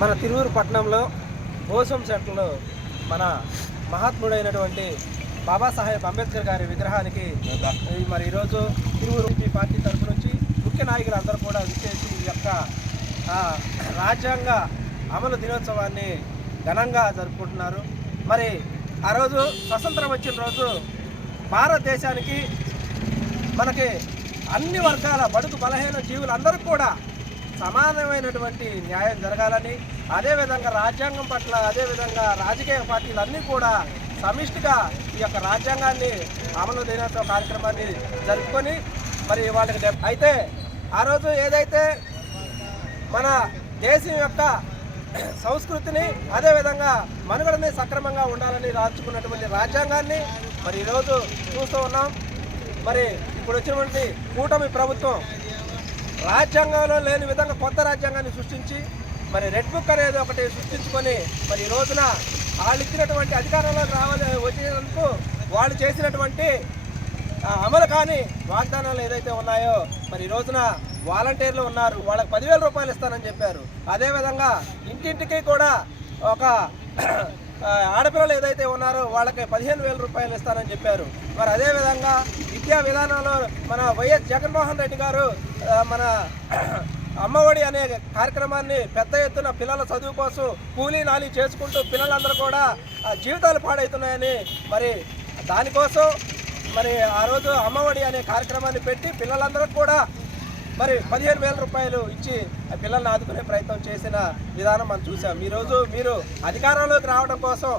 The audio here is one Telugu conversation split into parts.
మన తిరువురు పట్టణంలో ఓసం సెంటర్లో మన మహాత్ముడైనటువంటి బాబాసాహెబ్ అంబేద్కర్ గారి విగ్రహానికి మరి ఈరోజు తిరువురు పార్టీ తరఫు నుంచి ముఖ్య నాయకులు అందరూ కూడా విచ్చేసి ఈ యొక్క రాజ్యాంగ అమలు దినోత్సవాన్ని ఘనంగా జరుపుకుంటున్నారు. మరి ఆ రోజు స్వతంత్రం వచ్చిన రోజు భారతదేశానికి మనకి అన్ని వర్గాల బడుగు బలహీన జీవులందరికీ కూడా సమానమైనటువంటి న్యాయం జరగాలని, అదేవిధంగా రాజ్యాంగం పట్ల, అదేవిధంగా రాజకీయ పార్టీలన్నీ కూడా సమిష్టిగా ఈ యొక్క రాజ్యాంగాన్ని అమలు దినోత్సవ కార్యక్రమాన్ని జరుపుకొని మరి వాళ్ళకి అయితే ఆ రోజు ఏదైతే మన దేశం యొక్క సంస్కృతిని, అదేవిధంగా మనుగడని సక్రమంగా ఉండాలని రాచుకున్నటువంటి రాజ్యాంగాన్ని మరి ఈరోజు చూస్తూ ఉన్నాం. మరి ఇప్పుడు వచ్చినటువంటి కూటమి ప్రభుత్వం రాజ్యాంగంలో లేని విధంగా కొత్త రాజ్యాంగాన్ని సృష్టించి మరి రెడ్ బుక్ అనేది ఒకటి సృష్టించుకొని మరి ఈ రోజున వాళ్ళు ఇచ్చినటువంటి అధికారంలోకి వచ్చినందుకు వాళ్ళు చేసినటువంటి అమలు కాని వాగ్దానాలు ఏదైతే ఉన్నాయో మరి ఈ రోజున వాలంటీర్లు ఉన్నారు, వాళ్ళకి 10,000 రూపాయలు ఇస్తానని చెప్పారు. అదేవిధంగా ఇంటింటికి కూడా ఒక ఆడపిల్లలు ఏదైతే ఉన్నారో వాళ్ళకి 15,000 రూపాయలు ఇస్తానని చెప్పారు. మరి అదేవిధంగా విద్యా విధానంలో మన వైఎస్ జగన్మోహన్ రెడ్డి గారు మన అమ్మఒడి అనే కార్యక్రమాన్ని పెద్ద ఎత్తున పిల్లల చదువు కోసం కూలీ నాలి చేసుకుంటూ పిల్లలందరూ కూడా జీవితాలు పాడవుతున్నాయని మరి దానికోసం మరి ఆ రోజు అమ్మఒడి అనే కార్యక్రమాన్ని పెట్టి పిల్లలందరికీ కూడా మరి 15,000 రూపాయలు ఇచ్చి పిల్లల్ని ఆదుకునే ప్రయత్నం చేసిన విధానం మనం చూసాం. ఈరోజు మీరు అధికారంలోకి రావడం కోసం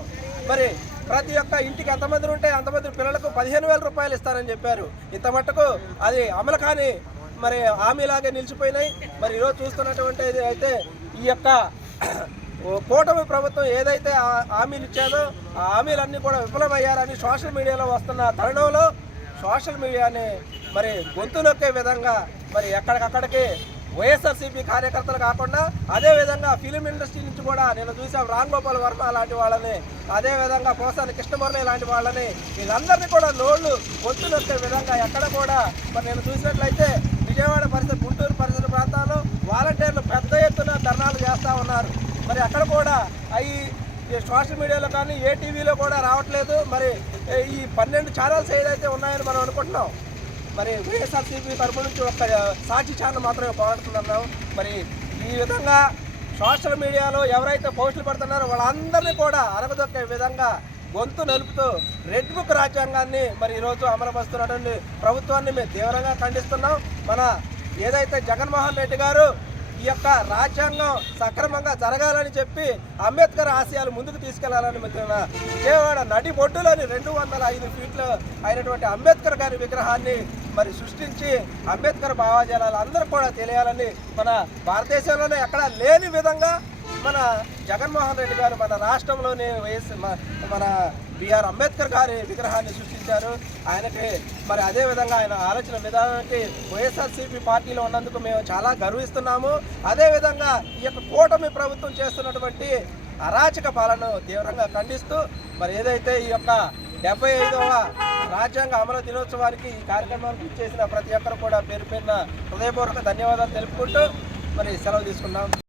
మరి ప్రతి ఒక్క ఇంటికి ఎంతమంది ఉంటే అంతమంది పిల్లలకు 15,000 రూపాయలు ఇస్తారని చెప్పారు. ఇంత మట్టుకు అది అమలు కాని మరి హామీలాగే నిలిచిపోయినాయి. మరి ఈరోజు చూస్తున్నటువంటిది అయితే ఈ యొక్క కూటమి ప్రభుత్వం ఏదైతే హామీలు ఇచ్చారో ఆ హామీలన్నీ కూడా విఫలమయ్యారని సోషల్ మీడియాలో వస్తున్న తరుణంలో సోషల్ మీడియాని మరి గొంతు నొక్కే విధంగా మరి ఎక్కడికక్కడికి వైఎస్ఆర్సీపీ కార్యకర్తలు కాకుండా అదేవిధంగా ఫిలిం ఇండస్ట్రీ నుంచి కూడా నేను చూసాం రామ్ గోపాల్ వర్మ లాంటి వాళ్ళని, అదేవిధంగా పోసాని కృష్ణమురళి లాంటి వాళ్ళని, వీళ్ళందరినీ కూడా నోళ్ళు గొంతు నొక్కే విధంగా ఎక్కడ కూడా మరి నేను చూసినట్లయితే విజయవాడ పరిసర, గుంటూరు పరిసర ప్రాంతాల్లో వాలంటీర్లు పెద్ద ఎత్తున ధర్నాలు చేస్తూ ఉన్నారు. మరి అక్కడ కూడా అవి సోషల్ మీడియాలో కానీ ఏ టీవీలో కూడా రావట్లేదు. మరి ఈ 12 ఛానల్స్ ఏదైతే ఉన్నాయని మనం అనుకుంటున్నాం, మరి వైఎస్ఆర్సీపీ తరపు నుంచి ఒక సాక్షి ఛానల్ మాత్రమే పోగొడుతున్నాం. మరి ఈ విధంగా సోషల్ మీడియాలో ఎవరైతే పోస్టులు పెడుతున్నారో వాళ్ళందరినీ కూడా అరగదొక్కే విధంగా గొంతు నలుపుతూ రెడ్ బుక్ రాజ్యాంగాన్ని మరి ఈరోజు అమలుపరుస్తున్నటువంటి ప్రభుత్వాన్ని మేము తీవ్రంగా ఖండిస్తున్నాం. మన ఏదైతే జగన్మోహన్ రెడ్డి గారు ఈ యొక్క రాజ్యాంగం సక్రమంగా జరగాలని చెప్పి అంబేద్కర్ ఆశయాలు ముందుకు తీసుకెళ్లాలని విజయవాడ నడి బొడ్డులోని 205 ఫీట్లు అయినటువంటి అంబేద్కర్ గారి విగ్రహాన్ని మరి సృష్టించి అంబేద్కర్ భావజాలాలు అందరూ కూడా తెలియాలని మన భారతదేశంలోనే ఎక్కడా లేని విధంగా మన జగన్మోహన్ రెడ్డి గారు మన రాష్ట్రంలోని మన బిఆర్ అంబేద్కర్ గారి విగ్రహాన్ని సృష్టించారు. ఆయనకి మరి అదేవిధంగా ఆయన ఆలోచన విధానానికి వైఎస్ఆర్సీపీ పార్టీలో ఉన్నందుకు మేము చాలా గర్విస్తున్నాము. అదేవిధంగా ఈ యొక్క కూటమి ప్రభుత్వం చేస్తున్నటువంటి అరాచక పాలనను తీవ్రంగా ఖండిస్తూ మరి ఏదైతే ఈ యొక్క 75వ రాజ్యాంగ అమలు దినోత్సవానికి ఈ కార్యక్రమానికి చేసిన ప్రతి ఒక్కరు కూడా పేరు పేరున హృదయపూర్వక ధన్యవాదాలు తెలుపుకుంటూ మరి సెలవు తీసుకున్నాం.